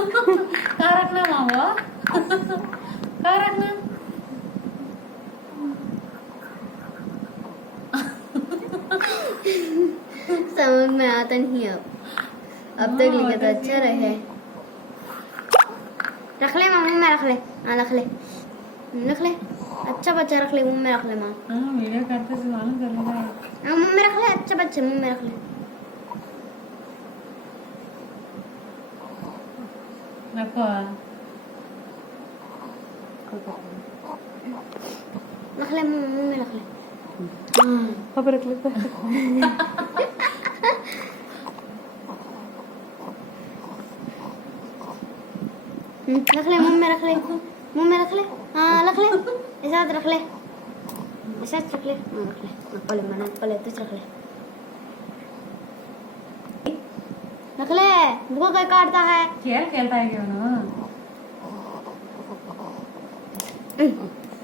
कहाँ रखना मामा? कहाँ रखना? समझ में आता नहीं अब तक लिखा तो अच्छा रहे। रख ले माँ, मुंह में रख ले। हाँ रख ले, रख ले। अच्छा बच्चा रख ले, मुंह में रख ले माँ। हाँ वीडियो करते से मालूम चलेगा। हाँ मुंह में रख ले, अच्छा बच्चा मुंह में रख ले। रखो। रख ले मुंह में रख ले। अब रख लेता है। रख ले मुंह में रख ले, मुंह में रख ले। हाँ रख ले, ऐसा रख ले, ऐसा रख ले। हाँ रख ले, पले मना पले तो रख ले। रख ले, देखो कोई काटता है। खेल खेलता है क्यों ना?